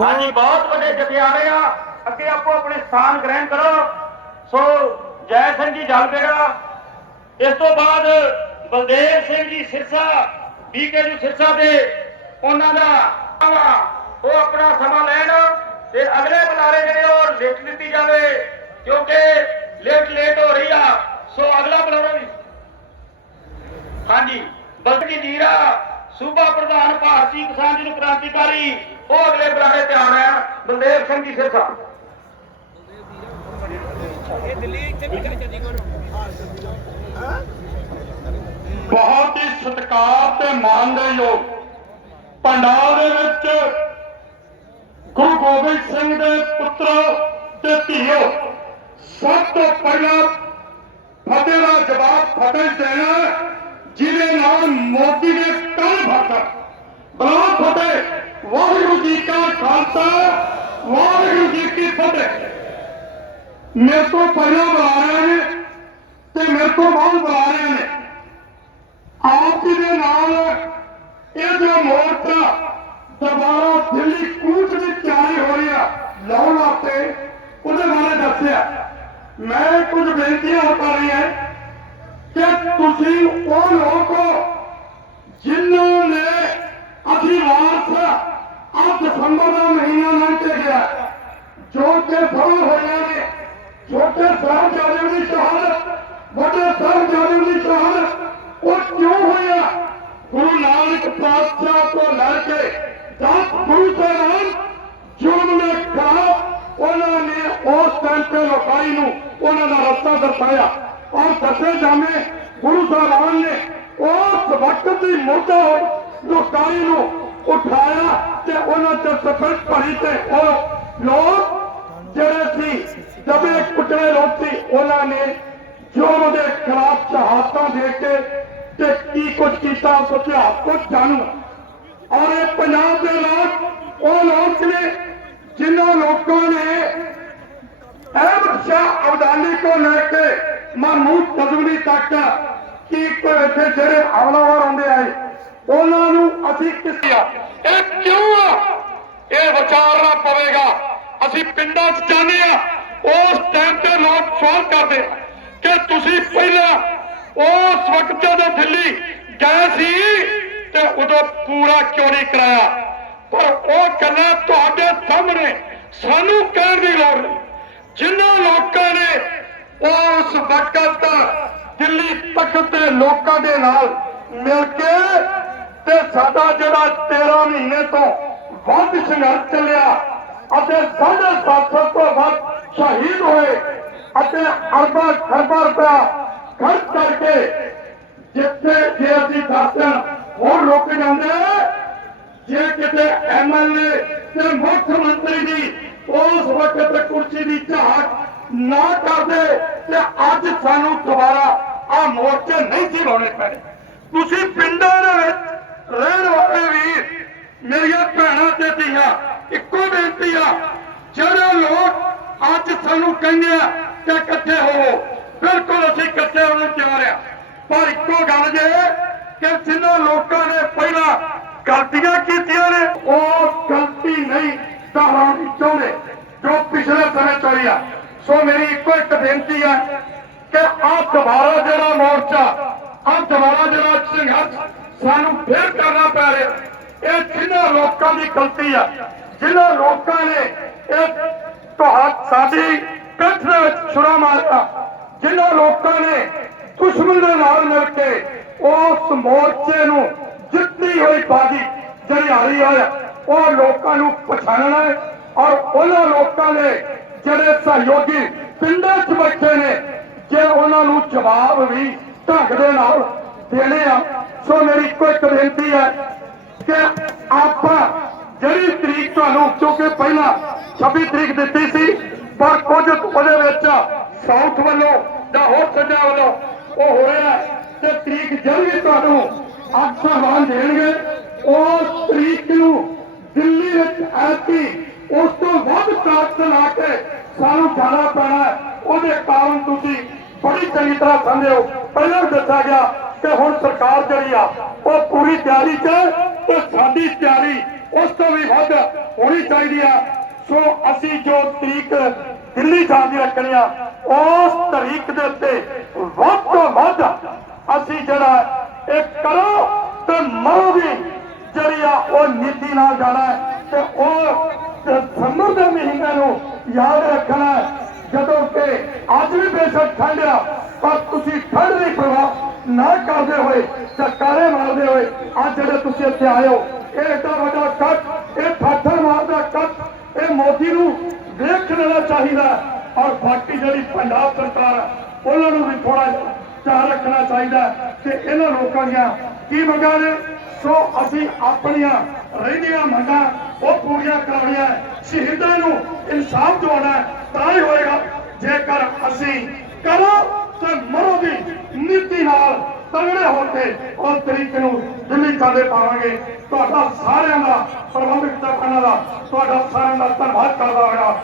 ਹਾਂਜੀ ਬਹੁਤ ਵੱਡੇ ਜਥਿਆਰੇ ਆ। ਅੱਗੇ ਆਪੋ ਆਪਣੇ ਸਥਾਨ ਗ੍ਰਹਿਣ ਕਰੋ। ਸੋ ਜੈ ਸਿੰਘ ਜੀ ਜਲਪੇੜਾ ਇਸ ਤੋਂ ਬਾਅਦ ਬਲਦੇਵ ਸਿੰਘ ਜੀ ਸਿਰਸਾ ਬੀਕੇ ਜੀ ਸਿਰਸਾ ਦੇ ਉਹਨਾਂ ਦਾ ਉਹ ਆਪਣਾ ਸਮਾਂ ਲੈਣ ਤੇ ਅਗਲੇ ਬੁਲਾਰੇ ਜਿਹੜੇ ਉਹ ਲੇਟ ਦਿੱਤੀ ਜਾਵੇ, ਕਿਉਂਕਿ ਲੇਟ ਲੇਟ ਹੋ ਰਹੀ ਆ। ਸੋ ਅਗਲਾ ਬੁਲਾਰਾ ਵੀ। ਹਾਂਜੀ। ਬਲਕੀ ਜੀਰਾ, ਸੂਬਾ ਪ੍ਰਧਾਨ ਭਾਰਤੀ ਕਿਸਾਨ ਜੀ ਕ੍ਰਾਂਤੀਕਾਰੀ, ਉਹ ਅਗਲੇ ਬੁਲਾਰੇ ਤੇ ਆਉਣਾ ਹੈ, ਬਲਦੇਵ ਸਿੰਘ ਜੀ ਸਿਰਸਾ। ਬਹੁਤ ਹੀ ਸਤਿਕਾਰ ਤੇ ਮਾਣ ਦੇ ਯੋਗ ਪੰਡਾਲ ਦੇ ਵਿੱਚ ਗੁਰੂ ਗੋਬਿੰਦ ਸਿੰਘ ਦੇ ਪੁੱਤਰ ਤੇ ਧੀਓ ਸਭ ਤੋਂ ਪਹਿਲਾਂ ਫਤਿਹ ਦਾ ਜਵਾਬ ਫਤਿਹ ਦੇਣਾ ਜਿਹਦੇ ਨਾਲ ਮੋਦੀ ਨੇ ਕੱਲ ਫਟਾ ਬਲਾ ਫਤਿਹ, ਵਾਹਿਗੁਰੂ ਜੀ ਕਾ ਖਾਲਸਾ, ਵਾਹਿਗੁਰੂ ਜੀ ਕੀ ਫਤਿਹ। ਮੇਰੇ ਤੋਂ ਪਹਿਲਾਂ ਬੁਲਾ ਰਹੇ ਨੇ ਤੇ ਮੇਰੇ ਤੋਂ ਬਾਅਦ ਬੁਲਾ ਰਹੇ ਨੇ। ਆਪ ਜੀ ਦੇ ਨਾਲ ਇਹ ਜੋ ਮੋਰਚਾ ਦੁਬਾਰਾ ਦਿੱਲੀ ਕੂਚ ਵਿੱਚ ਤਿਆਰੀ ਹੋ ਰਿਹਾ ਲਾਉਣ ਵਾਸਤੇ, ਉਹਦੇ ਬਾਰੇ ਦੱਸਿਆ। ਮੈਂ ਕੁਝ ਬੇਨਤੀਆਂ ਕਰ ਰਹੀ। ਹਾਂ ਕਿ ਤੁਸੀਂ ਉਹ ਲੋਕ ਹੋ ਜਿਨ੍ਹਾਂ ਨੇ ਅਸੀਂ ਵਾਰਸ ਆ ਦਸੰਬਰ ਦਾ ਮਹੀਨਾ ਲੰਘ ਕੇ ਗਿਆ। ਜੋ ਕਿ ਫਲ ਹੋਇਆ ਨੇ ਛੋਟੇ ਸਾਹਿਬਜ਼ਾਦਿਆਂ ਦੀ ਸ਼ਹਾਦਤ, ਵੱਡੇ ਸਾਹਿਬਜ਼ਾਦਿਆਂ ਦੀ ਸ਼ਹਾਦਤ, ਉਹ ਕਿਉਂ ਹੋਇਆ? ਗੁਰੂ ਨਾਨਕ ਪਾਤਸ਼ਾਹ ਤੋਂ ਲੈ ਕੇ ਦਸ ਗੁਰੂ ਸਾਹਿਬਾਨ ਜੁਰਮ ਨੇ ਕਹਾ, ਉਹਨਾਂ ਨੇ ਉਸ ਟਾਈਮ ਤੇ ਲੋਕਾਈ ਨੂੰ ਉਹਨਾਂ ਦਾ ਰਸਤਾ ਦਰਸਾਇਆ। ਔਰ ਦੱਸੇ ਜਾਣੇ ਗੁਰੂ ਸਾਹਿਬਾਨ ਨੇ ਉਸ ਵਕਤ ਦੀ ਮੁੱਦਾ ਲੋਕਾਈ ਨੂੰ ਉਠਾਇਆ ਤੇ ਉਹਨਾਂ ਤੇ ਸਫਰ ਭਰੀ ਤੇ ਉਹ ਲੋਕ ਜਿਹੜੇ ਸੀ ਦਬੇ ਕੁਚਲੇ ਲੋਕ ਉਹਨਾਂ ਨੇ ਜੋ ਉਹਦੇ ਖਿਲਾਫ ਸ਼ਹਾਦਤਾਂ ਦੇ ਕੇ ਤੇ ਕੀ ਕੁਝ ਕੀਤਾ ਸੋਚਿਆ ਇਤਿਹਾਸ ਕੋ ਜਾਣੂ ਔਰ ਇਹ ਪੰਜਾਬ ਦੇ ਲੋਕ ਉਹ ਲੋਕ ਨੇ ਜਿਨ੍ਹਾਂ ਲੋਕਾਂ ਨੇ ਅਹਿਮਦ ਸ਼ਾਹ ਅਬਦਾਲੀ ਤੋਂ ਲੈ ਮਹਿਮੂਦ ਤਜ਼ਵੀ ਤੱਕ ਕੀ ਇੱਥੇ ਜਿਹੜੇ ਹਮਲਾਵਰ ਆਉਂਦੇ ਆਏ ਉਹਨਾਂ ਨੂੰ ਅਸੀਂ ਕਿਸੇ ਆ ਇਹ ਕਿਉਂ ਆ? ਇਹ ਵਿਚਾਰਨਾ ਪਵੇਗਾ। ਅਸੀਂ ਪਿੰਡਾਂ 'ਚ ਜਾਂਦੇ ਆ, ਉਸ ਟਾਈਮ ਤੇ ਲੋਕ ਸਵਾਲ ਕਰਦੇ ਕਿ ਤੁਸੀਂ ਪਹਿਲਾਂ ਉਸ ਵਕਤ ਜਦੋਂ ਦਿੱਲੀ ਗਏ ਸੀ ਤੇ ਉਦੋਂ ਪੂਰਾ ਕਿਉਂ ਨਹੀਂ ਕਰਾਇਆ? ਪਰ ਉਹ ਗੱਲਾਂ ਤੁਹਾਡੇ ਸਾਹਮਣੇ ਸਾਨੂੰ ਕਹਿਣ ਦੀ ਲੋੜ ਨਹੀਂ। ਜਿਨ੍ਹਾਂ ਲੋਕਾਂ ਨੇ ਉਸ ਵਕਤ ਦਿੱਲੀ ਤਖਤ ਦੇ ਲੋਕਾਂ ਦੇ ਨਾਲ ਮਿਲ ਕੇ ਤੇ ਸਾਡਾ ਜਿਹੜਾ 13 ਮਹੀਨੇ ਤੋਂ ਵੱਧ ਸੰਘਰਸ਼ ਚੱਲਿਆ ਅਤੇ 750 ਤੋਂ ਵੱਧ ਸ਼ਹੀਦ ਹੋਏ ਅਤੇ ਅਰਬਾਂ ਖਰਬਾਂ ਰੁਪਇਆ ਖਰਚ ਕਰਕੇ ਜਿੱਥੇ ਜੇ ਅਸੀਂ ਦਰਸ਼ਨ ਹੋਰ ਰੁਕ ਜਾਂਦੇ, ਜੇ ਕਿਤੇ ਐਮਐਲਏ ਤੇ ਮੁੱਖ ਮੰਤਰੀ ਦੀ ਉਸ ਵਕਤ ਕੁਰਸੀ ਦੀ ਝਾਕ ਨਾ ਕਰਦੇ ਤੇ ਅੱਜ ਸਾਨੂੰ ਦੁਬਾਰਾ ਆ ਮੋਰਚੇ ਨਹੀਂ ਸੀ ਲਾਉਣੇ ਪੈਣੇ। ਤੁਸੀਂ ਪਿੰਡਾਂ ਦੇ ਵਿੱਚ ਰਹਿਣ ਵਾਲੇ ਵੀਰ ਮੇਰੀਆਂ ਭੈਣਾਂ ਤੇ ਧੀਆਂ, ਇੱਕੋ ਬੇਨਤੀ ਆ, ਜਿਹੜੇ ਲੋਕ ਅੱਜ ਸਾਨੂੰ ਕਹਿੰਦੇ ਆ ਕਿ ਇਕੱਠੇ ਹੋਵੋ। ਬਿਲਕੁਲ ਅਸੀਂ ਇਕੱਠੇ ਹੋਣ ਨੂੰ ਤਿਆਰ ਆ। ਪਰ ਇੱਕੋ ਗੱਲ ਜੇ ਕਿ ਜਿਨ੍ਹਾਂ ਲੋਕਾਂ ਨੇ ਪਹਿਲਾਂ ਗਲਤੀਆਂ ਕੀਤੀਆਂ ਨੇ, ਉਹ ਗਲਤੀ ਨਹੀਂ ਦੁਹਰਾਉਣੀ ਚਾਹੁੰਦੇ ਜੋ ਪਿਛਲੇ ਸਮੇਂ ਚ ਆ। ਸੋ ਮੇਰੀ ਇੱਕੋ ਇੱਕ ਬੇਨਤੀ ਹੈ ਕਿ ਆਹ ਦੁਬਾਰਾ ਜਿਹੜਾ ਮੋਰਚਾ, ਆਹ ਦੁਬਾਰਾ ਜਿਹੜਾ ਸੰਘਰਸ਼ ਸਾਨੂੰ ਫੇਰ ਕਰਨਾ ਪੈ ਰਿਹਾ। ਇਹ ਜਿਨ੍ਹਾਂ ਲੋਕਾਂ ਦੀ ਗਲਤੀ ਆ ਜਿਨ੍ਹਾਂ ਲੋਕਾਂ ਨੇ ਇਹ ਤੁਹਾ ਸਾਡੀ ਪਿੱਠ ਦੇ ਵਿੱਚ ਛੁਰਾ ਮਾਰਿਆ ਜਿਨ੍ਹਾਂ ਲੋਕਾਂ ਨੇ ਦੁਸ਼ਮਣ ਦੇ ਨਾਲ ਮਿਲ ਕੇ ਉਸ ਮੋਰਚੇ ਨੂੰ ਜਿੱਤੀ ਹੋਈ ਬਾਜੀ ਜਿਹੜੀ ਹਾਰੀ ਹੋਇਆ ਉਹ ਲੋਕਾਂ ਨੂੰ ਪਛਾਣਨਾ ਹੈ ਔਰ ਉਹਨਾਂ ਲੋਕਾਂ ਨੇ ਜਿਹੜੇ ਸਹਿਯੋਗੀ ਪਿੰਡਾਂ 'ਚ ਬੈਠੇ ਨੇ, ਜੇ ਉਹਨਾਂ ਨੂੰ ਜਵਾਬ ਵੀ ਢੰਗ ਦੇ ਨਾਲ ਦੇਣੇ ਆ, ਸੋ ਮੇਰੀ ਇੱਕੋ ਇੱਕ ਬੇਨਤੀ ਹੈ ਕਿ ਆਪਾਂ ਜਿਹੜੀ ਤਰੀਕ ਤੁਹਾਨੂੰ, ਕਿਉਂਕਿ ਪਹਿਲਾਂ 26 ਤਰੀਕ ਦਿੱਤੀ ਸੀ, ਪਰ ਕੁਝ ਉਹਦੇ ਵਿੱਚ ਸਾਊਥ ਵੱਲੋਂ ਜਾਂ ਹੋਰ ਸੱਜਾ ਵੱਲੋਂ ਉਹ ਹੋ ਰਿਹਾ ਤੇ ਤਰੀਕ ਜਲਦੀ ਤੁਹਾਨੂੰ ਅਕਸਰਵਾਨ ਦੇਣਗੇ, ਉਸ ਤਰੀਕ ਨੂੰ ਦਿੱਲੀ ਵਿੱਚ ਐਤੀ ਉਸ ਤੋਂ ਵੱਧ ਤਾਕਤ ਲਾ ਕੇ ਸਾਨੂੰ ਜਾਣਾ ਪੈਣਾ ਉਹਦੇ ਕਾਰਨ ਤੁਸੀਂ ਬੜੀ ਚੰਗੀ ਤਰ੍ਹਾਂ ਸਮਝਿਓ ਪਹਿਲਾਂ ਦੱਸਿਆ ਗਿਆ ਕਿ ਹੁਣ ਸਰਕਾਰ ਜਿਹੜੀ ਆ, ਉਹ ਪੂਰੀ ਤਿਆਰੀ 'ਚ ਤੇ ਸਾਡੀ ਤਿਆਰੀ ਉਸ ਤੋਂ ਵੀ ਵੱਧ ਹੋਣੀ ਚਾਹੀਦੀ ਆ ਸੋ ਅਸੀਂ ਜੋ ਤਰੀਕ ਦਿੱਲੀ ਜਾਣ ਦੀ ਰੱਖਣੀ ਆ, ਉਸ ਤਰੀਕ ਦੇ ਉੱਤੇ ਵੱਧ ਤੋਂ ਵੱਧ ਅਸੀਂ ਜਿਹੜਾ ਇਹ ਕਰੋ ਤੇ ਮਰੋ ਵੀ ਜਿਹੜੀ ਆ, ਉਹ ਨੀਤੀ ਨਾਲ ਜਾਣਾ ਤੇ ਉਹ ਦਸੰਬਰ ਦੇ ਮਹੀਨੇ ਨੂੰ ਯਾਦ ਰੱਖਣਾ ਜਦੋਂ ਕਿ ਅੱਜ ਵੀ ਬੇਸ਼ੱਕ ਠੰਡ ਆ, ਪਰ ਤੁਸੀਂ ਠੰਡ ਦੀ ਪ੍ਰਭਾਵ ਨਾ ਕਰਦੇ ਹੋਏ ਚੱਕਾਰੇ ਮਾਰਦੇ ਹੋਏ ਅੱਜ ਜਿਹੜੇ ਤੁਸੀਂ ਇੱਥੇ ਆਏ ਹੋ, ਇਹ ਏਡਾ ਵੱਡਾ ਕੱਟ, ਇਹ ਠਾਠਰ ਮਾਰਦਾ ਕੱਟ, ਇਹ ਮੋਦੀ ਨੂੰ ਦੇਖ ਲੈਣਾ ਚਾਹੀਦਾ ਔਰ ਬਾਕੀ ਜਿਹੜੀ ਪੰਜਾਬ ਸਰਕਾਰ ਉਹਨਾਂ ਨੂੰ ਵੀ ਥੋੜਾ ਧਿਆਨ ਰੱਖਣਾ ਚਾਹੀਦਾ ਕਿ ਇਹਨਾਂ ਲੋਕਾਂ ਦੀਆਂ ਕੀ ਮੰਗਾਂ ਨੇ, ਸੋ ਅਸੀਂ ਆਪਣੀਆਂ ਰਹਿੰਦੀਆਂ ਮੰਗਾਂ ਉਹ ਪੂਰੀਆਂ ਕਰਾਉਣੀਆਂ ਸ਼ਹੀਦਾਂ ਨੂੰ ਇਨਸਾਫ ਦਿਵਾਉਣਾ ਤਾਂ ਹੀ ਹੋਏਗਾ। ਜੇਕਰ ਅਸੀਂ ਕਰੋ, ਤੇ ਮਰੋ ਦੀ ਨੀਤੀ ਨਾਲ ਤਗੜੇ ਹੋ ਕੇ ਉਸ ਤਰੀਕੇ ਨੂੰ ਦਿੱਲੀ ਚਾਲੇ ਪਾਵਾਂਗੇ। ਤੁਹਾਡਾ ਸਾਰਿਆਂ ਦਾ ਪ੍ਰਬੰਧਕ ਤਖਾਨਾ ਦਾ, ਤੁਹਾਡਾ ਸਾਰਿਆਂ ਦਾ ਧੰਨਵਾਦ ਕਰਦਾ ਹੋਇਆ।